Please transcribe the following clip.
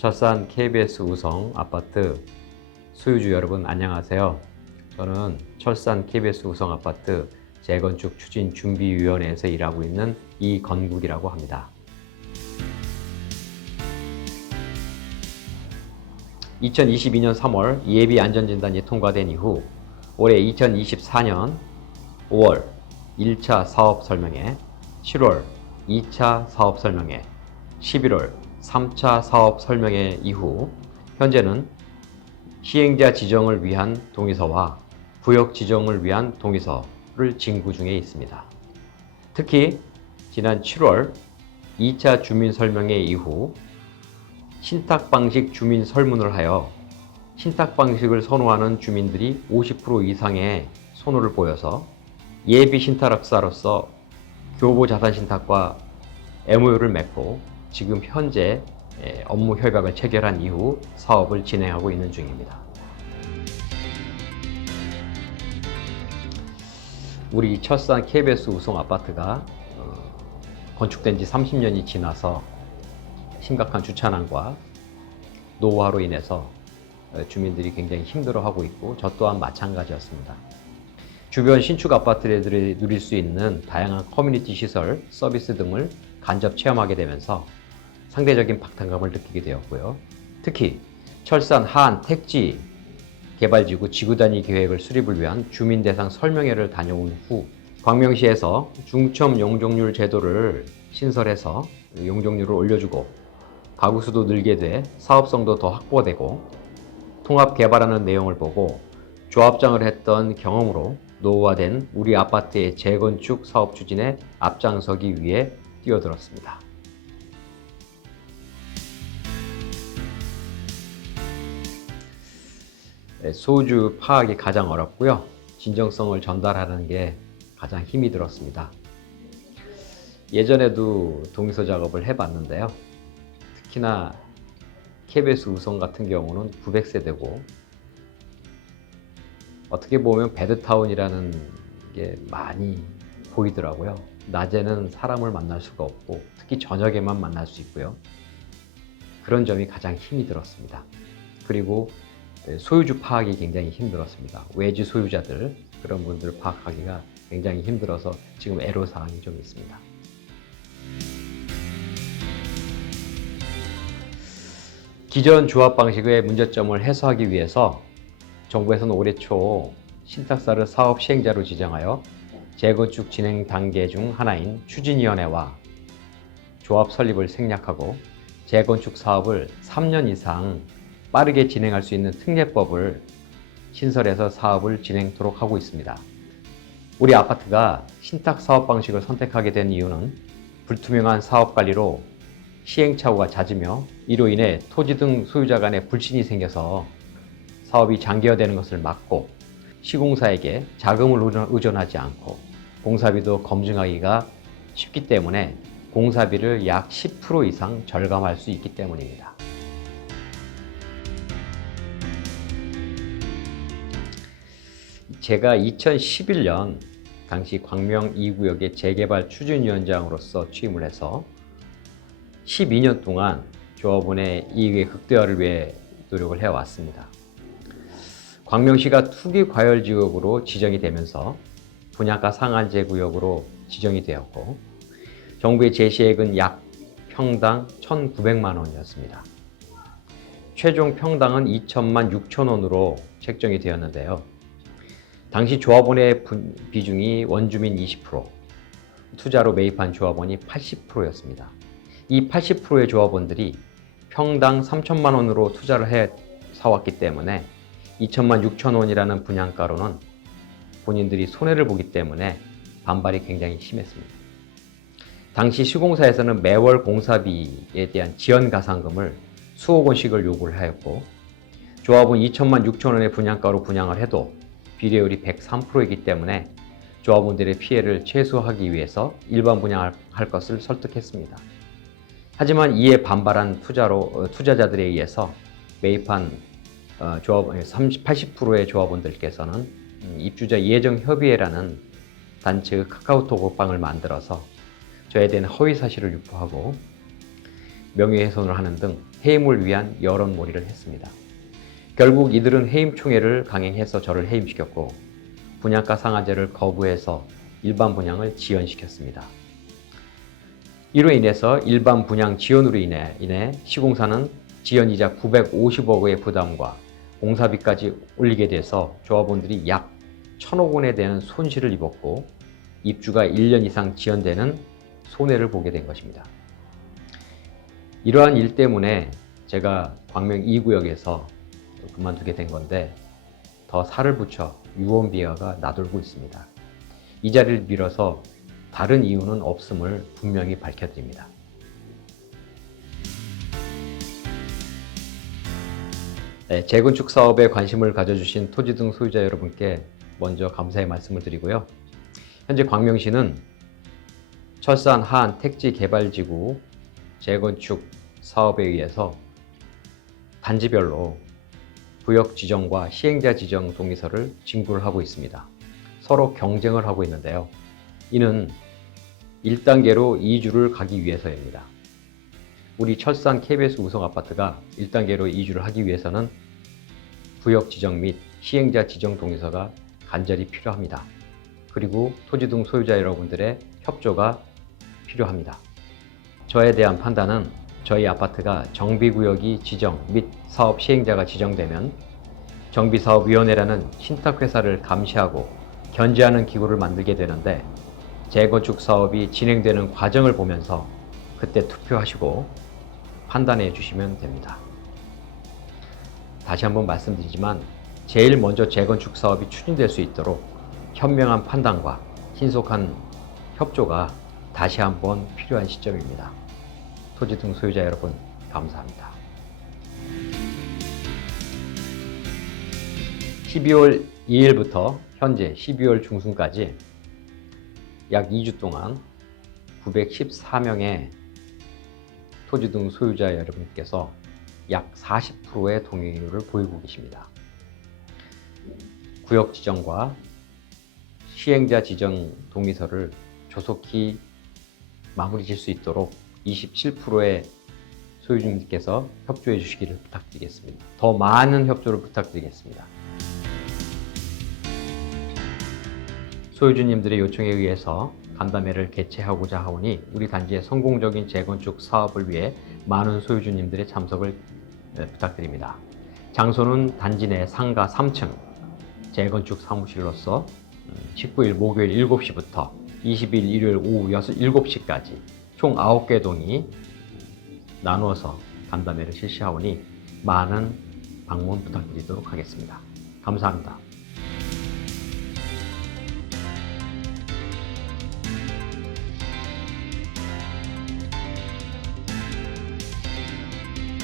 철산 KBS 우성 아파트 소유주 여러분 안녕하세요. 저는 철산 KBS 우성 아파트 재건축 추진 준비위원회에서 일하고 있는 이건국이라고 합니다. 2022년 3월 예비 안전진단이 통과된 이후 올해 2024년 5월 1차 사업 설명회, 7월 2차 사업 설명회, 11월 3차 사업 설명회 이후 현재는 시행자 지정을 위한 동의서와 구역 지정을 위한 동의서를 진구 중에 있습니다. 특히 지난 7월 2차 주민 설명회 이후 신탁 방식 주민 설문을 하여 신탁 방식을 선호하는 주민들이 50% 이상의 선호를 보여서 예비 신탁업자로서 교보 자산 신탁과 MOU를 맺고 지금 현재 업무 협약을 체결한 이후 사업을 진행하고 있는 중입니다. 우리 철산 KBS 우성 아파트가 건축된 지 30년이 지나서 심각한 주차난과 노후화로 인해서 주민들이 굉장히 힘들어하고 있고 저 또한 마찬가지였습니다. 주변 신축 아파트들이 누릴 수 있는 다양한 커뮤니티 시설, 서비스 등을 간접 체험하게 되면서 상대적인 박탈감을 느끼게 되었고요. 특히 철산 하안 택지 개발지구 지구단위 계획을 수립을 위한 주민 대상 설명회를 다녀온 후 광명시에서 중첨 용적률 제도를 신설해서 용적률을 올려주고 가구 수도 늘게 돼 사업성도 더 확보되고 통합 개발하는 내용을 보고 조합장을 했던 경험으로 노후화된 우리 아파트의 재건축 사업 추진에 앞장서기 위해 뛰어들었습니다. 소유주 파악이 가장 어렵고요. 진정성을 전달하는 게 가장 힘이 들었습니다. 예전에도 동의서 작업을 해봤는데요. 특히나 KBS 우성 같은 경우는 900세대고 어떻게 보면 배드타운이라는 게 많이 보이더라고요. 낮에는 사람을 만날 수가 없고 특히 저녁에만 만날 수 있고요. 그런 점이 가장 힘이 들었습니다. 그리고 소유주 파악이 굉장히 힘들었습니다. 외지 소유자들 그런 분들 파악하기가 굉장히 힘들어서 지금 애로사항이 좀 있습니다. 기존 조합 방식의 문제점을 해소하기 위해서 정부에서는 올해 초 신탁사를 사업 시행자로 지정하여 재건축 진행 단계 중 하나인 추진위원회와 조합 설립을 생략하고 재건축 사업을 3년 이상 빠르게 진행할 수 있는 특례법을 신설해서 사업을 진행토록 하고 있습니다. 우리 아파트가 신탁 사업 방식을 선택하게 된 이유는 불투명한 사업 관리로 시행착오가 잦으며 이로 인해 토지 등 소유자 간에 불신이 생겨서 사업이 장기화되는 것을 막고 시공사에게 자금을 의존하지 않고 공사비도 검증하기가 쉽기 때문에 공사비를 약 10% 이상 절감할 수 있기 때문입니다. 제가 2011년 당시 광명 2구역의 재개발 추진위원장으로서 취임을 해서 12년 동안 조합원의 이익의 극대화를 위해 노력을 해왔습니다. 광명시가 투기 과열 지역으로 지정이 되면서 분양가 상한제 구역으로 지정이 되었고 정부의 제시액은 약 평당 1,900만 원이었습니다. 최종 평당은 2천만 6천 원으로 책정이 되었는데요. 당시 조합원의 비중이 원주민 20%, 투자로 매입한 조합원이 80%였습니다. 이 80%의 조합원들이 평당 3천만 원으로 투자를 해 사왔기 때문에 2천만 6천 원이라는 분양가로는 본인들이 손해를 보기 때문에 반발이 굉장히 심했습니다. 당시 시공사에서는 매월 공사비에 대한 지연 가산금을 수억 원씩을 요구를 하였고 조합은 2천만 6천 원의 분양가로 분양을 해도 비례율이 103%이기 때문에 조합원들의 피해를 최소화하기 위해서 일반 분양할 것을 설득했습니다. 하지만 이에 반발한 투자자들에 의해서 매입한 80%의 조합원들께서는 입주자 예정협의회라는 단체의 카카오톡 방을 만들어서 저에 대한 허위 사실을 유포하고 명예훼손을 하는 등 해임을 위한 여론몰이를 했습니다. 결국 이들은 해임 총회를 강행해서 저를 해임시켰고 분양가 상한제를 거부해서 일반 분양을 지연시켰습니다. 이로 인해서 일반 분양 지연으로 인해 시공사는 지연이자 950억 원의 부담과 공사비까지 올리게 돼서 조합원들이 약 1,000억 원에 대한 손실을 입었고 입주가 1년 이상 지연되는 손해를 보게 된 것입니다. 이러한 일 때문에 제가 광명 2구역에서 그만두게 된 건데 더 살을 붙여 유언비어가 나돌고 있습니다. 이 자리를 빌어서 다른 이유는 없음을 분명히 밝혀드립니다. 네, 재건축 사업에 관심을 가져주신 토지 등 소유자 여러분께 먼저 감사의 말씀을 드리고요. 현재 광명시는 철산 하안 택지 개발지구 재건축 사업에 의해서 단지별로 구역 지정과 시행자 지정 동의서를 징구를 하고 있습니다. 서로 경쟁을 하고 있는데요. 이는 1단계로 2주를 가기 위해서입니다. 우리 철산 KBS 우성 아파트가 1단계로 2주를 하기 위해서는 구역 지정 및 시행자 지정 동의서가 간절히 필요합니다. 그리고 토지 등 소유자 여러분들의 협조가 필요합니다. 저에 대한 판단은 저희 아파트가 정비구역이 지정 및 사업 시행자가 지정되면 정비사업위원회라는 신탁회사를 감시하고 견제하는 기구를 만들게 되는데 재건축 사업이 진행되는 과정을 보면서 그때 투표하시고 판단해 주시면 됩니다. 다시 한번 말씀드리지만 제일 먼저 재건축 사업이 추진될 수 있도록 현명한 판단과 신속한 협조가 다시 한번 필요한 시점입니다. 토지 등 소유자 여러분, 감사합니다. 12월 2일부터 현재 12월 중순까지 약 2주 동안 914명의 토지 등 소유자 여러분께서 약 40%의 동의율을 보이고 계십니다. 구역 지정과 시행자 지정 동의서를 조속히 마무리 질 수 있도록 27%의 소유주님께서 협조해 주시기를 부탁드리겠습니다. 더 많은 협조를 부탁드리겠습니다. 소유주님들의 요청에 의해서 간담회를 개최하고자 하오니 우리 단지의 성공적인 재건축 사업을 위해 많은 소유주님들의 참석을 부탁드립니다. 장소는 단지 내 상가 3층 재건축 사무실로서 19일 목요일 7시부터 20일 일요일 오후 7시까지 총 9개 동이 나누어서 간담회를 실시하오니 많은 방문 부탁드리도록 하겠습니다. 감사합니다.